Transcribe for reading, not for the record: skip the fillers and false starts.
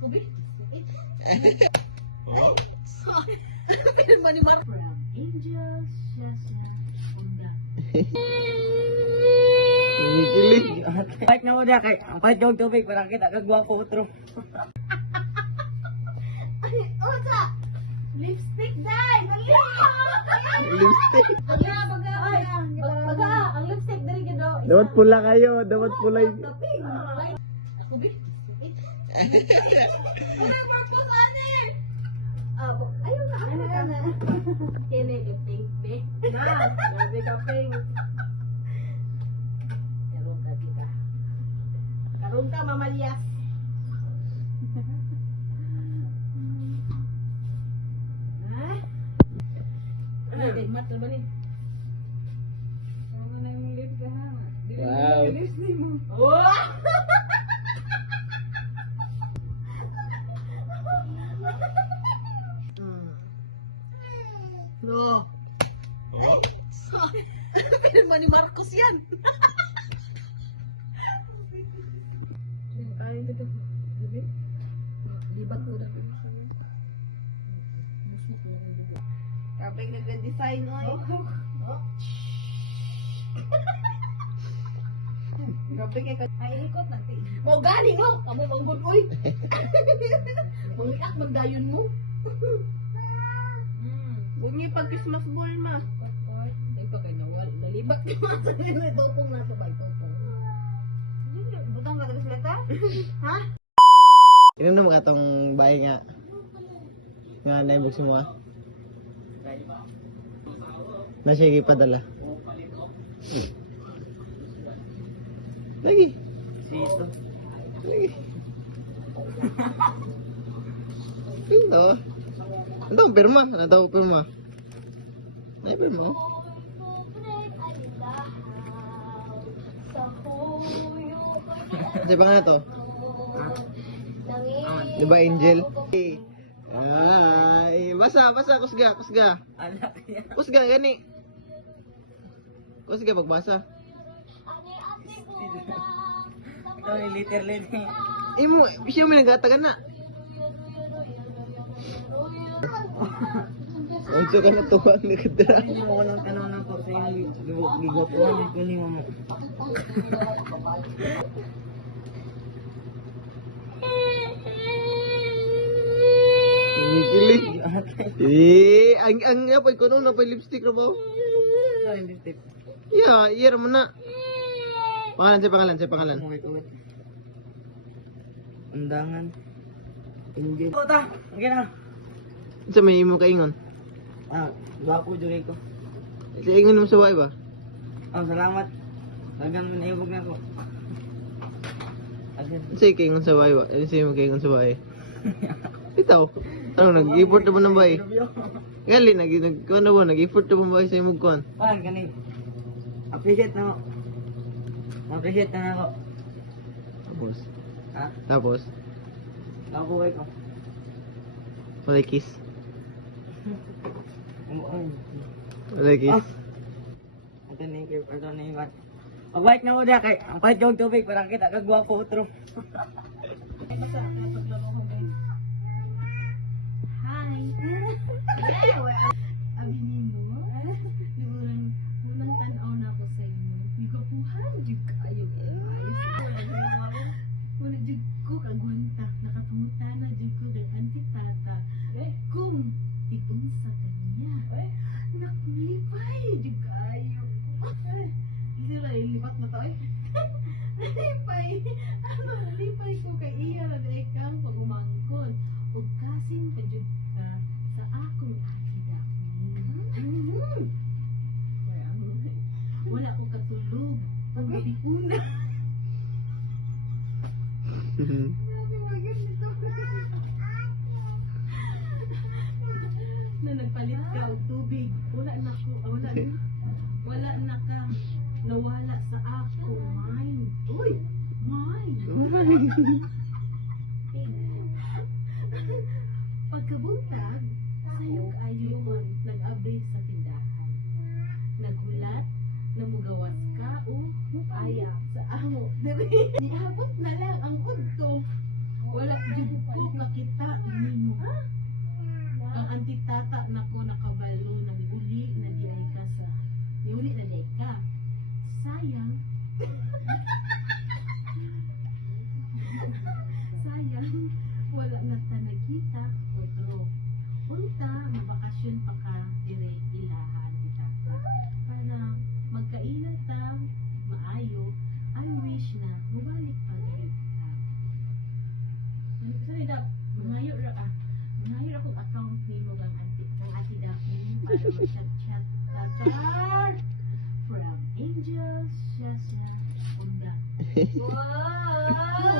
Ako, Bi. Pero ba ni Mark? Angels, Kilig. Pahit na mo na kay ang pahit yung tubig para kita kagwapo utro. Ay, Osa! Lipstick, dai! Dali! Lipstick. Baga! Ang lipstick, dali ka daw. Dapat pula kayo, dapat pula. Kaping! Ako, Bi. Ano purpose, ane? Ayun na. Kini, kaping, Bi. Grabe kaping. Karong ka, mamalyas. Ha? Ano, mat na ba ni? Ano na yung lip ka ha? Wow. Oh! No. Sorry. Pero ba ni Marcos yan? Kain dito. Libat ko na. Kapag nag-design, oy. Kapag ay ikot natin. Mo galing mo, kamo mangbud oy. Mangiak magdayon mo. Bungi pag Christmas ball ma. Ay pa kay nawal, nalibat ka ma sa topong na sa bay topong. Butang ka sa letra? Ha? Inom na mga itong bahay nga. Nga naibog si mga. Na sige padala. Lagi. Sito. Lagi. Ito. Ito ang pirma. Ito ang pirma. Ay, pirma. Kasi ba na to? Di ba Angel? Ay, basa, kusga. Anak niya. Kusga, gani. Kusga pagbasa. Ito yung literally ni. Imo, siya may nagatagan na. Unso ka na tuwa ni kadra. Hindi mo walang tanong na po sa yung gigwapuan ko ni mama. Kilig. Ang nga pa kuno na pa lipstick ra mo. Ano yung lipstick? Yeah, iya ra man na. Pangalan. Wait. Undangan. Ingin. Kota. Okay na. Sa may imo kaingon. Gwapo jud ko. Sa ingon mo suway ba? Salamat. Tagang manihubog na ako. Agad. Sa kaingon sa way ba? Sa imo kaingon sa way. Bitaw. Ano nag-effort naman ng bay? Gali nag-effort naman bay sa imo kuan. Paano kani? Appreciate na ako. Appreciate na ako. Tapos. Ha? Tapos. Nakukuhay ko. Walay kiss. Ay. Walay kiss. Ito na yung ito na yung mat. Pabait na mo na kay ang pahit yung tubig para kita kagwapo utro. Hi. Abinin mo. Nung tanaw na ako sa inyo. Bigapuhan, jud kayo. Wala jud ko kagwanta. Nakapunta na jud ko kay Auntie Tata. Kung tigong sa kanya. Nakulipay, jud kayo. Hindi lang ilipat na to eh. Nalipay ko kay iya na dekang pagumangkon. Ug kasing kajud ka sa akong akidapin. Wala ko katulog. Ang gabi una. Na nagpalit ka og tubig. Wala na ka. Nawala sa ako. Mind. Uy! Mind! Pagkabuntag, sayok ayon nag-update sa tindahan. Nagulat na mugawas ka o mukaya sa amo. Niabot na lang ang kudto. Wala jud Dako kakita nimo. Ang antitata nako nakabalo na uli na di ay ka sa uli na di ka. Sayang. Sayang wala na ta nagkita otro. Unta mabakasyon pa ka dire ilahan di tata. Para magkainan ta maayo. I wish na mabalik pa rin ka. Sorry dap, ngayon akong account nimo ng ati Daphne para mag-chat-chat tatar from Angel Shasha Unda. Wow!